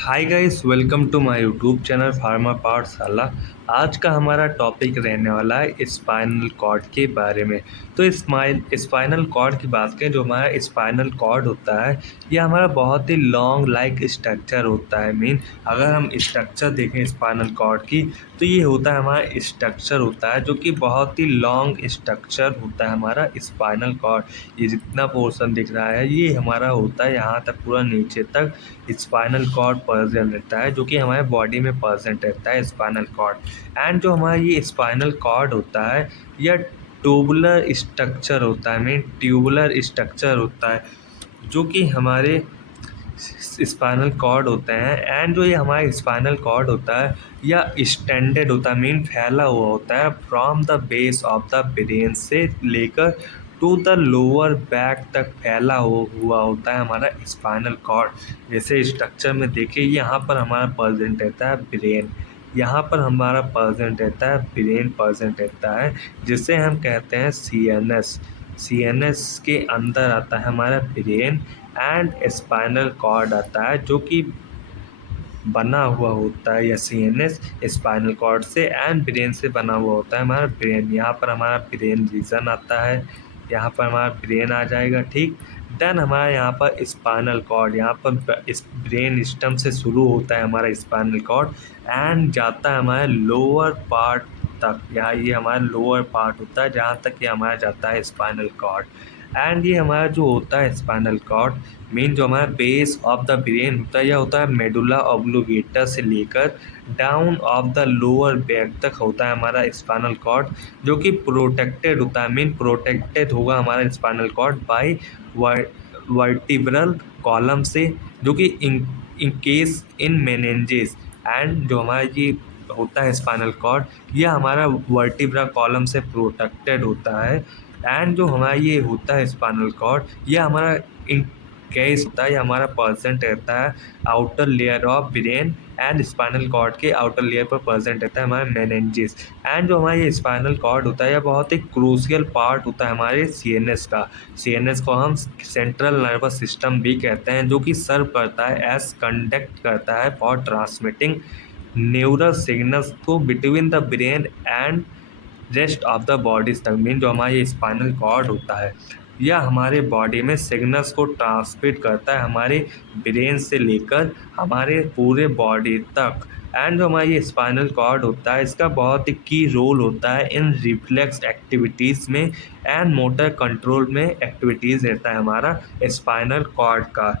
Hi guys, welcome to my YouTube channel pharma Pathshala. आज का हमारा टॉपिक रहने वाला है स्पाइनल कॉर्ड के बारे में। तो स्पाइनल कॉर्ड की बात करें, जो हमारा स्पाइनल कॉर्ड होता है यह हमारा बहुत ही लॉन्ग लाइक स्ट्रक्चर होता है। अगर हम स्ट्रक्चर देखें स्पाइनल कॉर्ड की, तो ये होता है हमारा स्ट्रक्चर होता है जो कि बहुत ही लॉन्ग स्ट्रक्चर होता है हमारा स्पाइनल कॉर्ड। ये जितना पोर्शन दिख रहा है ये हमारा होता है यहाँ तक पूरा नीचे तक स्पाइनल कॉर्ड प्रेजेंट रहता है, जो कि हमारे बॉडी में प्रेजेंट रहता है स्पाइनल कॉर्ड। एंड जो हमारा ये स्पाइनल कॉर्ड होता है यह ट्यूबुलर स्ट्रक्चर होता है, ट्यूबुलर स्ट्रक्चर होता है जो कि हमारे स्पाइनल कॉर्ड होते हैं। एंड जो ये हमारा स्पाइनल कॉर्ड होता है यह एक्सटेंडेड होता है, फैला हुआ होता है from the base of the brain से लेकर टू द लोअर बैक तक फैला हुआ होता है हमारा स्पाइनल कॉर्ड। जैसे स्ट्रक्चर में देखिए, यहाँ पर हमारा प्रेजेंट रहता है ब्रेन, यहाँ पर हमारा प्रेजेंट रहता है ब्रेन प्रेजेंट रहता है, जिसे हम कहते हैं सीएनएस। सीएनएस के अंदर आता है हमारा ब्रेन एंड स्पाइनल कॉर्ड आता है, जो कि बना हुआ होता है या सीएनएस स्पाइनल कॉर्ड से एंड ब्रेन से बना हुआ होता है हमारा ब्रेन। यहाँ पर हमारा ब्रेन रीजन आता है, यहाँ पर हमारा ब्रेन आ जाएगा, ठीक। देन हमारा यहाँ पर स्पाइनल कॉर्ड, यहाँ पर इस ब्रेन स्टम से शुरू होता है हमारा स्पाइनल कॉर्ड एंड जाता है हमारे लोअर पार्ट तक। यहाँ ये हमारा लोअर पार्ट होता है जहाँ तक ये हमारा जाता है स्पाइनल कॉर्ड। एंड ये हमारा जो होता है स्पाइनल कॉर्ड जो हमारा बेस ऑफ द ब्रेन होता है, यह होता है मेडुला ऑब्लिगेटा से लेकर down of the lower back तक होता है हमारा स्पाइनल कॉर्ड, जो कि प्रोटेक्टेड होता है। प्रोटेक्टेड होगा हमारा spinal cord by vertebral column से, जो कि in case in meninges. And जो हमारा ये होता है स्पाइनल कॉर्ड यह हमारा वर्टिब्रा कॉलम से प्रोटेक्टेड होता है। एंड जो हमारा ये होता है स्पाइनल कॉर्ड यह हमारा केस होता है, ये हमारा परसेंट रहता है outer layer of brain and spinal cord के आउटर लेयर पर प्रेजेंट रहता है हमारा मेनिंजेस। एंड जो हमारा ये स्पाइनल कॉर्ड होता है यह बहुत ही क्रूशियल पार्ट होता है हमारे सीएनएस का। सीएनएस को हम सेंट्रल नर्वस सिस्टम भी कहते हैं, जो कि सर्व करता है एज कंडक्ट करता है फॉर ट्रांसमिटिंग न्यूरल सिग्नल्स को between the brain and rest of the bodies तक। जो हमारा ये स्पाइनल कॉर्ड होता है यह हमारे बॉडी में सिग्नल्स को ट्रांसमिट करता है हमारे ब्रेन से लेकर हमारे पूरे बॉडी तक। एंड जो हमारा ये स्पाइनल कॉर्ड होता है इसका बहुत ही की रोल होता है इन रिफ्लेक्स एक्टिविटीज़ में एंड मोटर कंट्रोल में एक्टिविटीज़ रहता है हमारा स्पाइनल कॉर्ड का।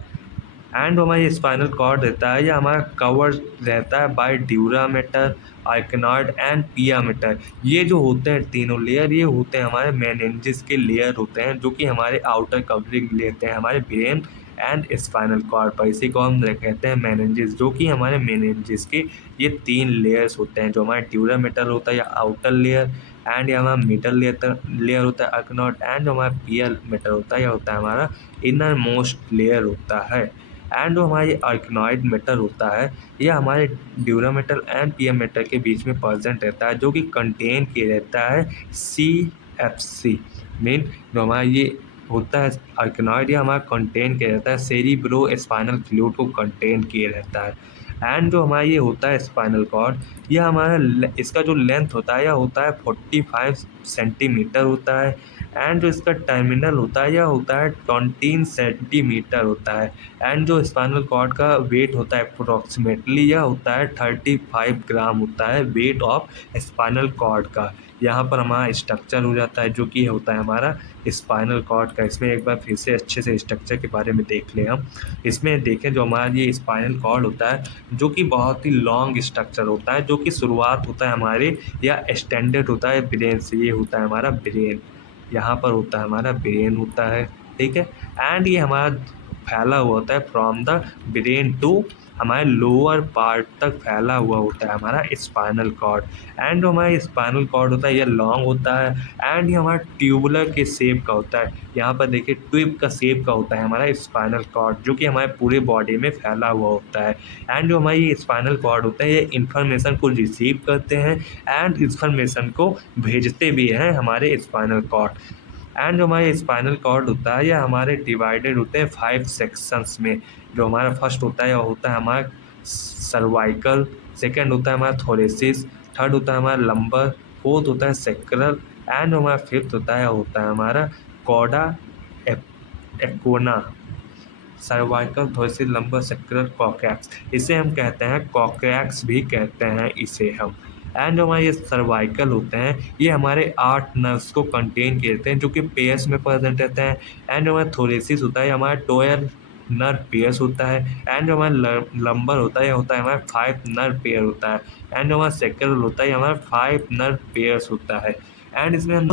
एंड हमारा ये स्पाइनल कॉर्ड रहता है, यह हमारा कवर रहता है बाय ड्यूरामेटर, आर्कनॉइड एंड पियामेटर। ये जो होते हैं तीनों लेयर, ये होते हैं हमारे मेनिंजेस के लेयर होते हैं, जो कि हमारे आउटर कवरिंग लेते हैं हमारे ब्रेन एंड स्पाइनल कॉर्ड पर। इसी को हम कहते हैं मेनिंजेस, जो कि हमारे मेनिंजेस के ये 3 लेयर्स होते हैं। जो हमारे ड्यूरामेटर होता है या आउटर लेयर, एंड ये हमारा मिडल लेयर होता है आर्कनॉइड, एंड जो हमारा पियामेटर होता है यह होता है हमारा इनर मोस्ट लेयर होता है। एंड जो हमारा ये आर्कनॉइड मेटर होता है यह हमारे ड्यूरामेटर एंड पियामेटर के बीच में प्रेजेंट रहता है, जो कि कंटेन किए रहता है CFC। जो हमारा ये होता है आर्कनॉइड, यह हमारा कंटेन किया रहता है सेरिब्रो स्पाइनल फ्लूइड को कंटेन किए रहता है। एंड जो हमारा ये होता है स्पाइनल कॉर्ड, यह हमारा इसका जो लेंथ होता है यह होता है 45 सेंटीमीटर होता है। एंड जो इसका टर्मिनल होता है यह होता है 20 सेंटीमीटर होता है। एंड जो स्पाइनल कॉर्ड का वेट होता है अप्रोक्सीमेटली यह होता है 35 ग्राम होता है वेट ऑफ स्पाइनल कॉर्ड का। यहाँ पर हमारा स्ट्रक्चर हो जाता है जो कि होता है हमारा स्पाइनल कॉर्ड का। इसमें एक बार फिर से अच्छे से स्ट्रक्चर के बारे में देख लें हम। इसमें देखें जो हमारा ये स्पाइनल कॉर्ड होता है जो कि बहुत ही लॉन्ग स्ट्रक्चर होता है, जो कि शुरुआत होता है हमारे या एक्सटेंडेड होता है ब्रेन से। ये होता है हमारा ब्रेन, यहाँ पर होता है हमारा ब्रेन होता है, ठीक है। एंड ये हमारा फैला हुआ होता है फ्रॉम द ब्रेन टू हमारे लोअर पार्ट तक फैला हुआ होता है हमारा स्पाइनल कॉर्ड। एंड जो हमारा स्पाइनल कॉर्ड होता है यह लॉन्ग होता है एंड ये हमारा ट्यूबुलर के शेप का होता है। यहाँ पर देखिए ट्यूब का शेप का होता है हमारा स्पाइनल कॉर्ड, जो कि हमारे पूरे बॉडी में फैला हुआ होता है। एंड जो हमारी ये स्पाइनल कॉर्ड होता है ये इन्फॉर्मेशन को रिसीव करते हैं एंड इन्फॉर्मेशन को भेजते भी हैं हमारे स्पाइनल कॉर्ड। एंड जो हमारे स्पाइनल कॉर्ड होता है यह हमारे डिवाइडेड होते हैं 5 सेक्शंस में। जो हमारा फर्स्ट होता है वह होता है हमारा सर्वाइकल, सेकंड होता है हमारा थोरेसिस, थर्ड होता है हमारा लंबर, फोर्थ होता है सेक्रल एंड हमारा फिफ्थ होता है हमारा cauda equina. Cervical, thoracic, lumbar, sacral, coccyx, इसे हम कहते हैं कॉकैक्स भी कहते हैं इसे हम। एंड जो हमारे ये सर्वाइकल होते हैं ये हमारे 8 नर्व्स को कंटेन करते हैं जो कि पेयर्स में प्रेजेंट रहते हैं। एंड जो हमारा थोरेसिस होता है हमारा 12 नर्व पेयर्स होता है। एंड जो हमारा लंबर होता है ये होता है हमारा 5 नर्व पेयर होता है। एंड जो हमारा सेक्रल होता है हमारा 5 नर्व पेयर्स होता है। एंड इसमें हम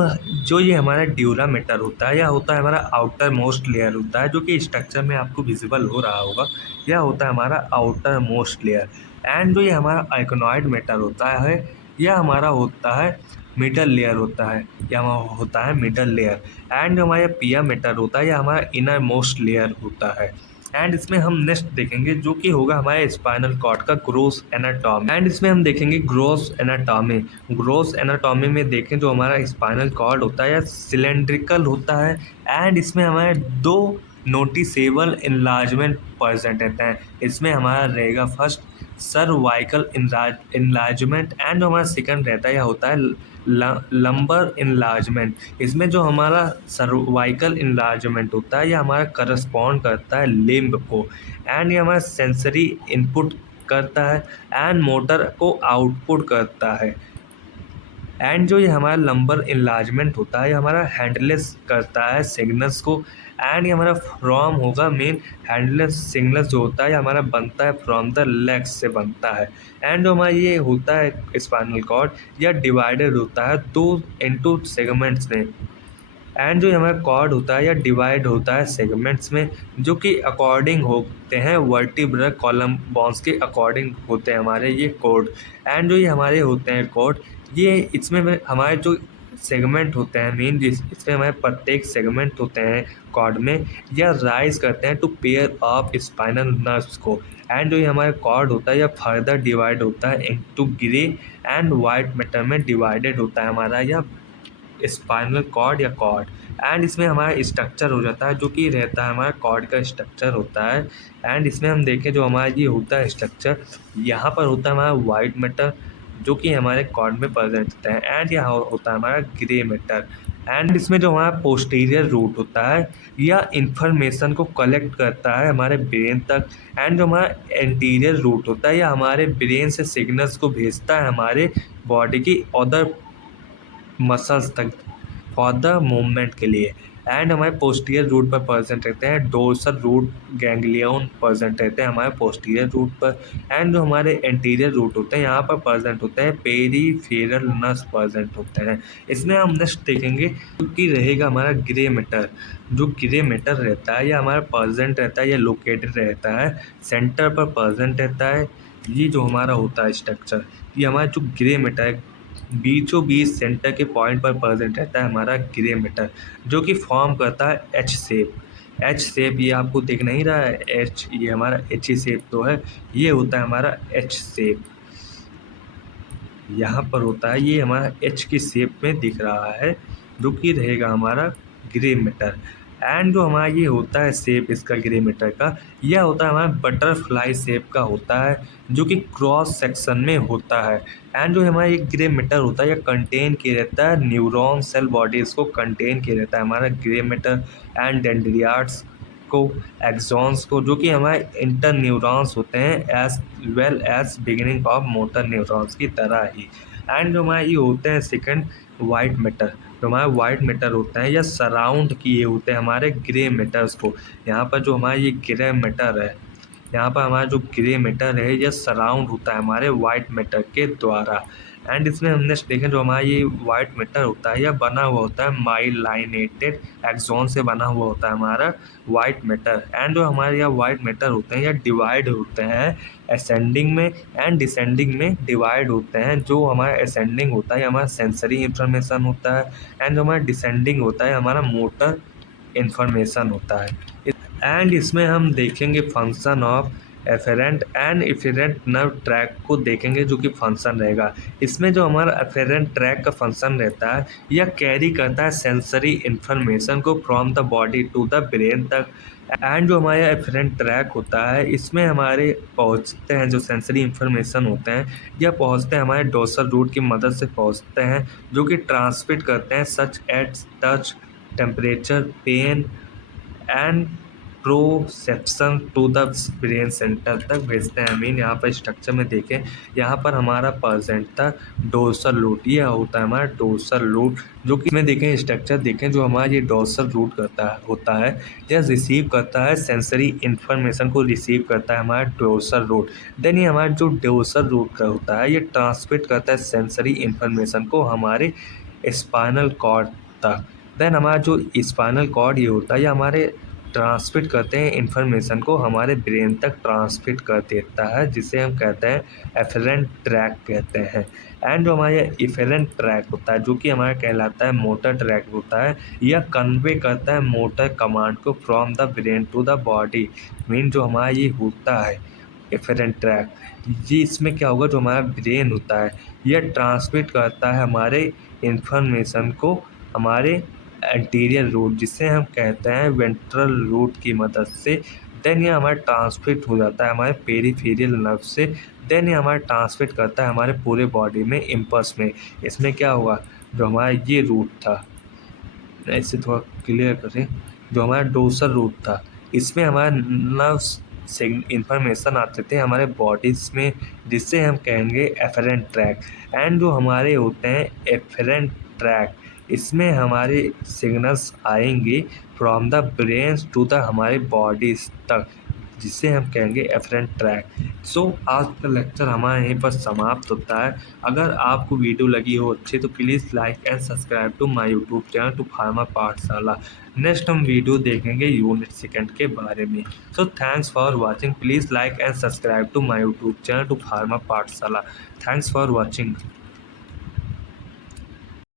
जो ये हमारा ड्यूरामेटर होता है यह होता है हमारा आउटर मोस्ट लेयर होता है जो कि स्ट्रक्चर में आपको विजिबल हो रहा होगा। यह होता है हमारा आउटर मोस्ट लेयर। एंड जो ये हमारा आइकोनॉइड मेटर होता है यह हमारा होता है मिडल लेयर होता है, यह होता है मिडल लेयर। एंड जो हमारा पिया मेटर होता है यह हमारा इनर मोस्ट लेयर होता है। एंड इसमें हम नेक्स्ट देखेंगे जो कि होगा हमारे स्पाइनल कॉर्ड का ग्रोस एनाटॉमी। एंड इसमें हम देखेंगे ग्रोस एनाटॉमी। ग्रोस एनाटॉमी में देखें जो हमारा स्पाइनल कॉर्ड होता है यह सिलेंड्रिकल होता है। एंड इसमें हमारे 2 नोटिसेबल इनलार्जमेंट प्रेजेंट रहते हैं। इसमें हमारा रहेगा फर्स्ट सर्वाइकल इनलार्जमेंट एंड जो हमारा सेकंड रहता है यह होता है लंबर इनलार्जमेंट। इसमें जो हमारा सर्वाइकल इनलार्जमेंट होता है यह हमारा करस्पॉन्ड करता है लिम्ब को। एंड ये हमारा सेंसरी इनपुट करता है एंड मोटर को आउटपुट करता है। एंड जो ये हमारा लंबर इनलार्जमेंट होता है ये हमारा हैंडलेस करता है सिग्नल्स को। एंड ये हमारा फ्रॉम होगा मेन हैंडलेस सिग्नल्स जो होता है ये हमारा बनता है फ्रॉम द लेग्स से बनता है। एंड जो हमारा ये होता है स्पाइनल कॉर्ड यह डिवाइडेड होता है 2 इनटू सेगमेंट्स में। एंड जो हमारा कॉर्ड होता है या डिवाइड होता है सेगमेंट्स में जो कि अकॉर्डिंग होते हैं वर्टिब्रल कॉलम बोन्स के अकॉर्डिंग होते हैं हमारे ये कॉर्ड। एंड जो ये हमारे होते हैं कॉर्ड ये इसमें हमारे जो सेगमेंट होते हैं मेन इसमें हमारे प्रत्येक सेगमेंट होते हैं कॉर्ड में या राइज करते हैं to pair of spinal nerves को। एंड जो ये हमारा कॉर्ड होता है या फर्दर डिवाइड होता है into grey and white matter में डिवाइडेड होता है हमारा या स्पाइनल कॉर्ड या कॉर्ड। एंड इसमें हमारा स्ट्रक्चर हो जाता है जो कि रहता है हमारा कॉर्ड का स्ट्रक्चर होता है। एंड इसमें हम देखें जो हमारा ये होता है स्ट्रक्चर यहाँ पर होता है हमारा वाइट मैटर जो कि हमारे कॉर्ड में प्रेजेंट होता है। एंड यहाँ होता है हमारा ग्रे मैटर। एंड इसमें जो हमारा पोस्टीरियर रूट होता है यह इंफॉर्मेशन को कलेक्ट करता है हमारे ब्रेन तक। एंड जो हमारा एंटीरियर रूट होता है यह हमारे ब्रेन से सिग्नल्स को भेजता है हमारे बॉडी की अदर मसल्स तक फॉर द मूवमेंट के लिए। एंड हमारे पोस्टीरियर रूट पर प्रेजेंट रहते हैं डोर्सल रूट गैंग्लियन प्रेजेंट रहते हैं हमारे पोस्टीरियर रूट पर। एंड जो हमारे एंटीरियर रूट होते हैं यहाँ पर प्रेजेंट होते हैं पेरीफेरल नर्व्स प्रेजेंट होते हैं। इसमें हम नेक्स्ट देखेंगे कि रहेगा हमारा ग्रे मैटर। जो ग्रे मैटर रहता है यह हमारा प्रेजेंट रहता है या लोकेटेड रहता है सेंटर पर प्रेजेंट रहता है। ये जो हमारा होता है स्ट्रक्चर ये हमारा जो ग्रे मैटर है बीचों बीच सेंटर के पॉइंट पर प्रेजेंट रहता है हमारा ग्रे मैटर जो कि फॉर्म करता है एच शेप। एच शेप ये आपको दिख नहीं रहा है एच, ये हमारा एच शेप तो है, ये होता है हमारा एच शेप। यहाँ पर होता है ये हमारा एच की शेप में दिख रहा है जो कि रहेगा हमारा ग्रे मैटर। एंड जो हमारा ये होता है शेप इसका ग्रे मैटर का यह होता है हमारा बटरफ्लाई शेप का होता है जो कि क्रॉस सेक्शन में होता है। एंड जो हमारा ये ग्रे मैटर होता है यह कंटेन किए रहता है न्यूरॉन सेल बॉडीज़ को कंटेन किए रहता है हमारा ग्रे मैटर एंड डेंड्रियाट्स को एक्सॉन्स को जो कि हमारे इंटर न्यूरॉन्स होते हैं as well as beginning of motor neurons की तरह ही। एंड जो हमारे ये होते हैं सेकंड वाइट मैटर। जो हमारा वाइट मैटर होता है या सराउंड किए होते हैं हमारे ग्रे मैटर्स को। यहाँ पर जो हमारा ये ग्रे मैटर है यहाँ पर हमारा जो ग्रे मैटर है यह सराउंड होता है हमारे वाइट मैटर के द्वारा। एंड इसमें हमने देखें जो हमारा ये वाइट मैटर होता है यह बना हुआ होता है माइलाइनेटेड एक्सॉन से बना हुआ होता है हमारा वाइट मैटर। एंड जो हमारे यह वाइट मैटर होते हैं यह डिवाइड होते हैं असेंडिंग में एंड डिसेंडिंग में डिवाइड होते हैं। जो हमारा असेंडिंग होता है हमारा सेंसरी इंफॉर्मेशन होता है एंड जो हमारा डिसेंडिंग होता है हमारा मोटर इंफॉर्मेशन होता है। एंड इसमें हम देखेंगे function of efferent and efferent nerve track को देखेंगे जो कि फंक्शन रहेगा। इसमें जो हमारा एफेरेंट ट्रैक का फंक्शन रहता है यह कैरी करता है सेंसरी इन्फॉर्मेशन को from the body to the brain तक। एंड जो हमारा एफरेंट ट्रैक होता है, इसमें हमारे पहुंचते हैं जो सेंसरी इंफॉर्मेशन होते हैं, यह पहुंचते हैं हमारे डोर्सल रूट की मदद से पहुंचते हैं, जो कि ट्रांसमिट करते हैं such as touch, temperature, pain and proprioception to the brain centre तक भेजते हैं। मीन यहाँ पर स्ट्रक्चर में देखें, यहाँ पर हमारा परसेंट था डोर्सल रूट, ये होता है हमारा डोर्सल रूट, जो कि इसमें देखें स्ट्रक्चर देखें, जो हमारा ये डोर्सल रूट करता है होता है, यह रिसीव करता है सेंसरी इंफॉर्मेशन को, रिसीव करता है हमारा डोर्सल रूट। देन ये हमारा जो डोर्सल रूट का होता है, ये ट्रांसमिट करता है सेंसरी इंफॉर्मेशन को हमारे स्पाइनल कॉर्ड तक। देन हमारा जो स्पाइनल कॉर्ड ये होता है, ये हमारे ट्रांसमिट करते हैं इन्फॉर्मेशन को हमारे ब्रेन तक ट्रांसमिट कर देता है, जिसे हम कहते हैं एफरेंट ट्रैक कहते हैं। एंड जो हमारा एफरेंट ट्रैक होता है, जो कि हमारा कहलाता है मोटर ट्रैक होता है, यह कन्वे करता है मोटर कमांड को from the brain to the body. Mean जो हमारा ये होता है एफरेंट ट्रैक, ये इसमें क्या होगा, जो हमारा ब्रेन होता है यह ट्रांसमिट करता है हमारे इन्फॉर्मेशन को हमारे एंटीरियर रूट, जिसे हम कहते हैं वेंट्रल रूट की मदद से। देन ये हमारा ट्रांसमिट हो जाता है हमारे पेरीफेरियल नर्व से। देन ये हमारा ट्रांसमिट करता है हमारे पूरे बॉडी में इम्पल्स में। इसमें क्या हुआ, जो हमारा ये रूट था, ऐसे थोड़ा क्लियर करें, जो हमारा डोर्सल रूट था, इसमें हमारा नर्व से इंफॉर्मेशन आते थे हमारे बॉडीज़ में, जिससे हम कहेंगे एफरेंट ट्रैक। एंड जो हमारे होते हैं एफरेंट ट्रैक, इसमें हमारे सिग्नल्स आएंगे from the brain to the हमारे बॉडीज़ तक, जिसे हम कहेंगे एफरेंट ट्रैक। सो आज का लेक्चर हमारे यहीं पर समाप्त होता है। अगर आपको वीडियो लगी हो अच्छी, तो please like and subscribe to my YouTube channel to Pharma Pathshala. Next हम वीडियो देखेंगे यूनिट सेकंड के बारे में। So thanks for watching, please like and subscribe to my YouTube channel to Pharma Pathshala. Thanks for watching.